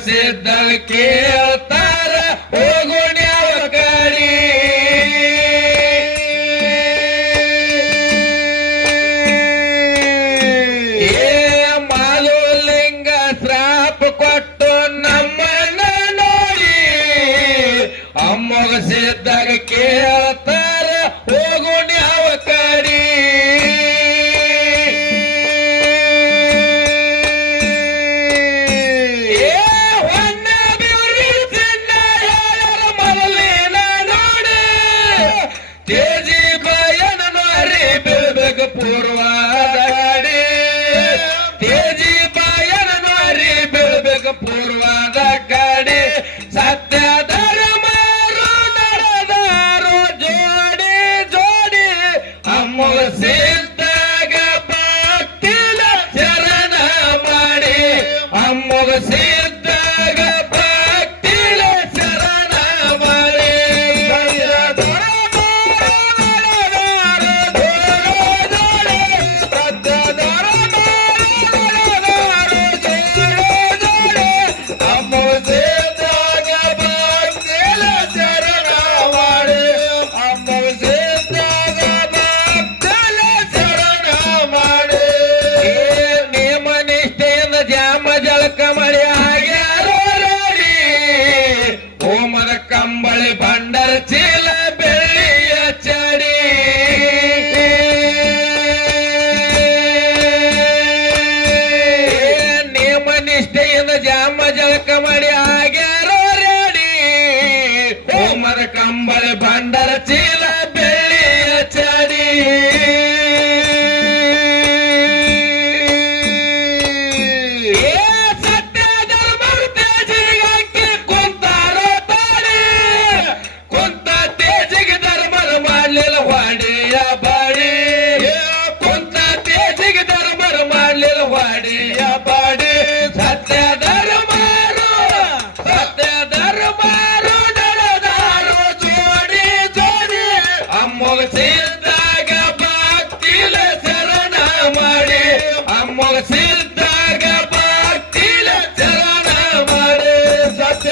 ಸಿದ್ಧ ಕೇಳ್ತಾರ ಹೋಗುಣ್ಯಾವ ಕಡಿ ಮಾಲುಲಿಂಗ ಶ್ರಾಪ ಕೊಟ್ಟು ನಮ್ಮನ್ನ ನೋಡಿ ಅಮ್ಮಗ ಸಿದ್ಧಾಗ ಕೇಳ್ತಾರ ಹೋಗುಣ್ಯಾವ ಕಡಿ ತೇಜಿ ಬಯನ ನಾರಿ ಬೀಳ್ಬೇಕು ಪೂರ್ವಾದ ಕಡೆ ತೇಜಿ ಬಯನ ನಾರಿ ಬೀಳ್ಬೇಕು ಪೂರ್ವಾದ ಕಡೆ ಸತ್ಯ ಧರ್ಮರು ನಡೆದಾರು ಜೋಡಿ ಜೋಡಿ ಅಮ್ಮಗ ಸಿದ್ಧಾಗ ಭಕ್ತಿಲ ಚರಣ ಮಾಡಿ ಅಮ್ಮಗ ಸಿದ್ಧಾಗ ಭಕ್ತಿಲ ಚರಣ ಮಾಡಿ ಕಂಬಳಿ ಬಂಡರ ಚೀಲ ಬೆಳ್ಳಿಯ ಚಡಿ ನೇಮ ನಿಷ್ಠೆಯಿಂದ ಜಾಮ ಜಳಕ ಮಾಡಿ ಆಗ್ಯಾರೋ ರೆಡಿ ಹೋಮದ ಕಂಬಳಿ ಬಂಡರ ಚೀಲ ಬೆಳ್ಳಿಯ ಚಡಿ ವಾಡಿಯ ಬಾಡಿ ಕುಂತ ತೇಜಿಗೆ ಧರ್ಮರ ಮಾಡ್ಲಿಲ್ಲ ವಾಡಿಯ ಬಾಡಿ ಸತ್ಯ ಧರ್ಮಾರು ನಡೆದಾರು ಜೋಡಿ ಜೋಡಿ ಅಮ್ಮಗ ಸಿದ್ಧಾಗ ಭಕ್ತಿಲ ಶರಣ ಮಾಡಿ ಅಮ್ಮಗ ಸಿದ್ಧಾಗ ಭಕ್ತಿಲ ಶರಣ ಮಾಡಿ ಸತ್ಯ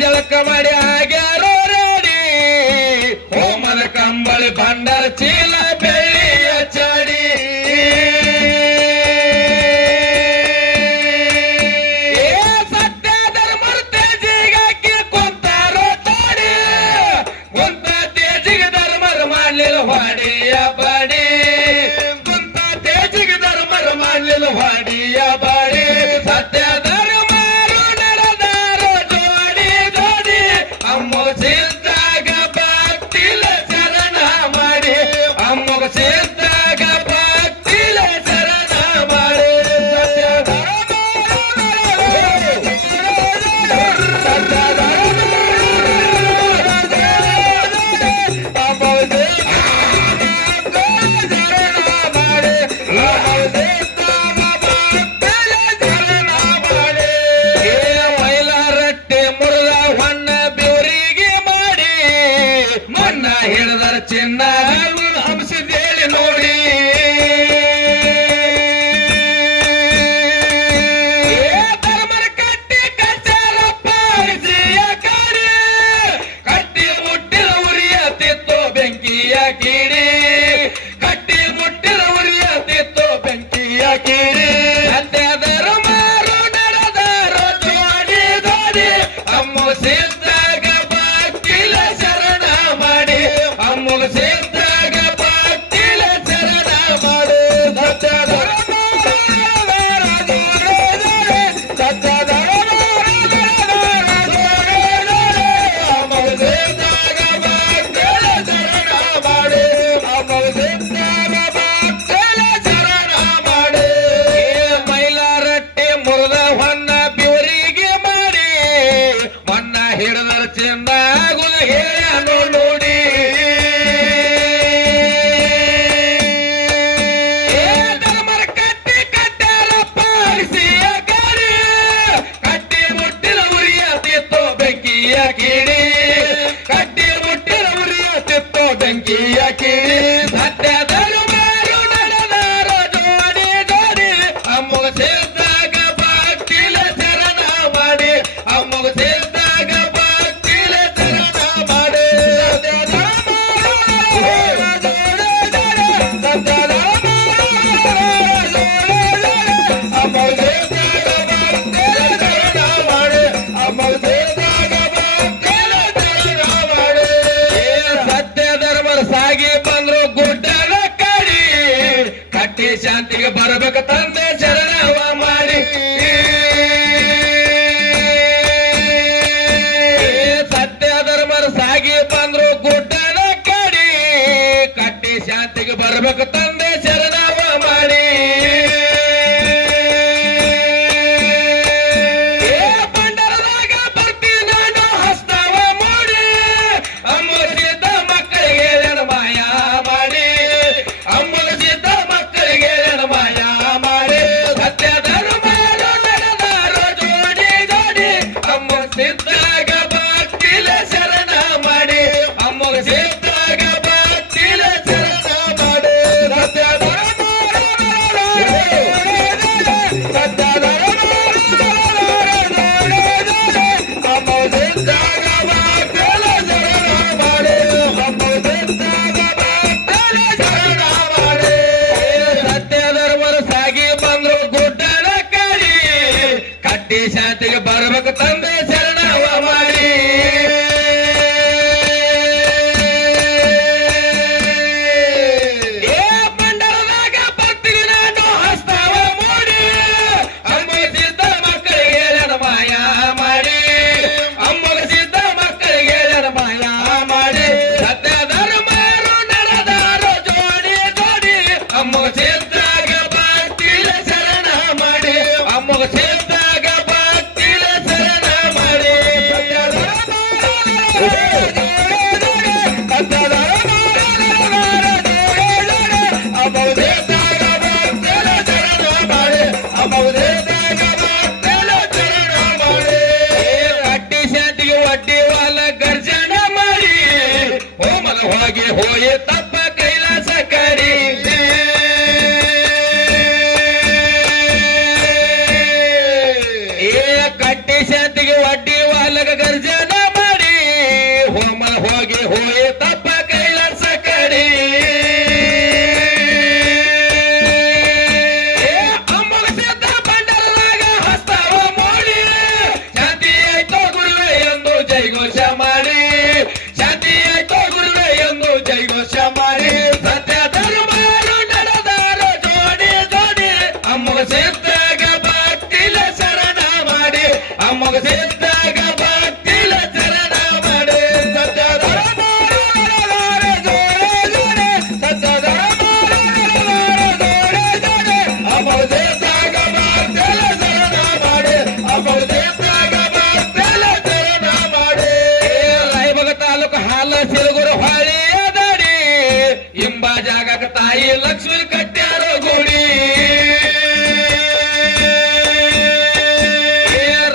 ಜಳಕ ಮಾಡಿ ಆಗ್ಯಾರೋ ರೆಡಿ ಹೋಮದ ಕಂಬಳಿ ಬಂಡರ ಚೀಲ ಬೆಳ್ಳಿಯ ಚಡಿ ಸತ್ಯ ಧರ್ಮರ ತೇಜಿಗಾಕಿ ಕುಂತಾರೋ ತಾಡಿ ಕುಂತ ತೇಜಿಗೆ ಧರ್ಮರ ಮಾಡ್ಲಿಲ್ಲ ವಾಡಿಯ ಬಾಡಿ ಕುಂತ ತೇಜಿಗೆ ಧರ್ಮರ ಮಾಡ್ಲಿಲ್ಲ ವಾಡಿಯ ಬಾಡಿ ಸತ್ಯ ಅಮ್ಮಗ ಸಿದ್ಧಾಗ ಭಕ್ತಿಲ ಶರಣ ಮಾಡಿ ಅಮ್ಮಗ ಸಿದ್ಧಾಗ ಭಕ್ತಿಲ ಶರಣ ಮಾಡಿ ಹೇಳಿದರ ಚಿನ್ನ ಹಂಸಿದೇಳಿ ನೋಡಿ ಧರ್ಮರ ಕಟ್ಟಿ ಕಚ್ಚಾರಪ್ಪ ಕಾಡಿ ಕಟ್ಟಿ ಮುಟ್ಟಿದ ಉರಿಯ ತಿತ್ತು ಬೆಂಕಿಯ ಕೀಡಿ ಕಟ್ಟಿ ಮುಟ್ಟಿದ ಉರಿಯ ತಿತ್ತು ಬೆಂಕಿಯ ಕೀಡಿ ಸತ್ಯ ಧರ್ಮರು ನಡೆದಾರು ಜೋಡಿ ಜೋಡಿ ಅಮ್ಮ ಸಿದ್ಧಾಗ ಭಕ್ತಿಲ ಶರಣ ಮಾಡಿ ಅಮ್ಮಗ ಸಿದ್ಧಾಗ ಭಕ್ತಿಲ ಶರಣ ಮಾಡು ಸತ್ಯ ಅಮ್ಮಗ ಸಿದ್ಧಾಗ ಭಕ್ತಿಲ ಶರಣ ಮಾಡಿ ಅಮ್ಮಗ ಸಿದ್ಧಾಗ ಭಕ್ತಿಲ ಶರಣ ಮಾಡಿ ಮೈಲಾರಟ್ಟಿ ಮುರಿದ ಹೊನ್ನ ಬಿವರಿಗೆ ಮಾಡಿ ಮನ್ನ ಹಿಡಿದರ ಚಿಂದಾಗುದ ಹೇಳ ನೋಡಿ ಬೆಂಕಿಯ ಕಿಡಿ ಕಟ್ಟಿ ಮುಟ್ಟಿನ ಉರಿಯುತ್ತಿತ್ತು ಬೆಂಕಿಯ ಕಿಡಿ ಸತ್ಯದ ಮಾರು ನಡೆದಾರ ಜೋಡಿ ಜೋಡಿ ಅಮ್ಮಗ ಸೇರಿದಾಗ ಭಕ್ತಿಲ ಚರಣ ಮಾಡಿ ಅಮ್ಮಗ ಸೇರಿದಾಗ ಭಕ್ತಿಲ ಚರಣ ಮಾಡಿ ಸಾಗಿ ಬಂದ್ರು ಗುಡ್ಡನ ಕಡಿ ಕಟ್ಟಿ ಶಾಂತಿಗೆ ಬರಬೇಕು ತಂದೆ ಶರಣವ ಮಾಡಿ ಸತ್ಯ ಧರ್ಮರ ಸಾಗಿ ಬಂದ್ರು ಗುಡ್ಡನ ಕಡಿ ಕಟ್ಟಿ ಶಾಂತಿಗೆ ಬರಬೇಕು ತಂದೆ ಶರಣವ ಮಾಡಿ ಬಂಡರದಾಗ ಬರ್ತೀನಿ ನಾನು ಹಸ್ತವ ಮೂಡಿ ಅಮೋಷಿತ ಮಕ್ಕಳಿಗೆ ಮಾಯ ಮಾಡಿ ಅಮ್ಮಸಿದ್ದ ಮಕ್ಕಳಿಗೆ ಮಾಯ ಮಾಡಿ ಸತ್ಯ ಧರ್ಮರು ನಡೆದಾರ ಜೋಡಿ ಜೋಡಿ ಅಮ್ಮ ಸಿದ್ದಾಗ ಭಕ್ತಿಲ ಶರಣ ಮಾಡಿ ಅಮ್ಮ ಸಿದ್ದಾಗ ಭಕ್ತಿಲ ಶರಣ ಮಾಡಿ ಸತ್ಯ ಧರ್ಮ ಸತ್ಯ ಧರ್ಮ ಅಮ್ಮ ಸಿದ್ದಾಗ ಭಕ್ತಿಲ ಶರಣ ಮಾಡಿ ಅಮ್ಮ ಸಿದ್ದಾಗ ಸತ್ಯಧರ್ಮರು ಸಾಗಿ ಬಂದ್ರು ಗುಡ್ಡನ ಕಡಿ ಕಟ್ಟಿ ಶಾಂತಿಗೆ ಬರಬೇಕು ತಂದೆ ಶರಣವ ಮಾಡಿ ಬಂಡರದಾಗ ಬರ್ತೀನಿ ನಾನು ಹಸ್ತವ ಮೂಡಿ ಅಮ್ಮಸಿದ್ದ ಮಕ್ಕಳಿಗೆ ಮಾಯ ಮಾಡಿ ಅಮ್ಮಸಿದ್ದ ಮಕ್ಕಳಿಗೆ ಮಾಯ ಮಾಡಿ ಸತ್ಯ ಧರ್ಮರು ನಡೆದಾರ ಜೋಡಿ ಜೋಡಿ ಅಮ್ಮಗ ಸೇರಿದಾಗ ಭಕ್ತಿಲ ಶರಣ ಮಾಡಿ ಅಮ್ಮಗ ಸೇರಿದಾಗ ಭಕ್ತಿಲ ಶರಣ ಮಾಡಿ ಕಟ್ಟಿ ಶಾಂತಿಗೆ ಒಡ್ಡಿ ವಾಲ ಗರ್ಜನ ಮಾಡಿ ಹೋಮನ ಹೋಗಿ ಹೋಯೆ ತಪ್ಪ ಕೈಲಾಸ ಕಡಿ ಕಟ್ಟಿ ಶಾಂತಿಗೆ ಒಡ್ಡಿ ವಾಲಗ ಗರ್ಜನ ಮಾಡಿ ಹೋಮನ ಹೋಗಿ ಹೋಯೆ ತಪ್ಪ ಕೈಲಾಸ ಕಡಿ ಅಮ್ಮಗ ಸಿದ್ಧ ಬಂಡರದಾಗ ಹಸ್ತವ ಮೂಡಿ ಶಾಂತಿ ಆಯ್ತೋ ಗುರುವೆ ಎಂದು ಜೈಘೋಷ ಮಾಡಿ ಶಾಂತಿ ಆಯ್ತೋ ಗುರುವೆ ಎಂದು ಜೈಘೋಷ ಮಾಡಿ ಸತ್ಯ ಧರ್ಮರು ನಡೆದಾರ ಜೋಡಿ ಜೋಡಿ ಅಮ್ಮಗ ಸಿದ್ಧಾಗ ಭಕ್ತಿಲ ಶರಣ ಮಾಡಿ ಅಮ್ಮಗ ಸಿದ್ಧಾಗ ಭಕ್ತಿಲ ಶರಣ ಮಾಡಿ ಸತ್ಯ ಧರ್ಮ ಸತ್ಯ ಧರ್ಮ ಅಮ್ಮಗ ಸಿದ್ಧಾಗ ಭಕ್ತಿಲ ಶರಣ ಮಾಡಿ ಅಮ್ಮಗ ಸಿದ್ಧಾಗ ಭಕ್ತಿಲ ಶರಣ ಮಾಡಿ ರಾಯಬಾಗ ತಾಲೂಕು ಹಾಲ ಸಿರುಗುರು ಹೊಳಿ ಅದಾಡಿ ಎಂಬ ಜಾಗಕ ತಾಯಿ ಲಕ್ಷ್ಮಿ ಕಟ್ಟ್ಯಾರ ಗುಡಿ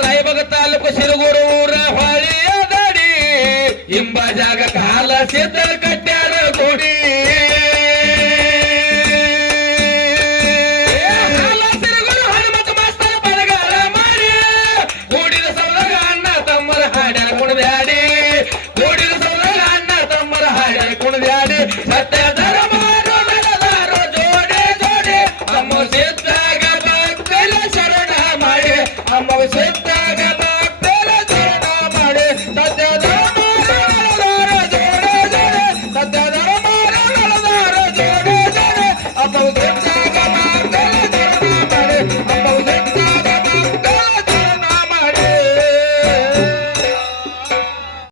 ರಾಯಬಾಗ ತಾಲೂಕು ಸಿರುಗುರು ಊರ ಹೊಳಿ ಅದಾಡಿ ಎಂಬ ಜಾಗಕ ಹಾಲ ಸಿದ್ಧ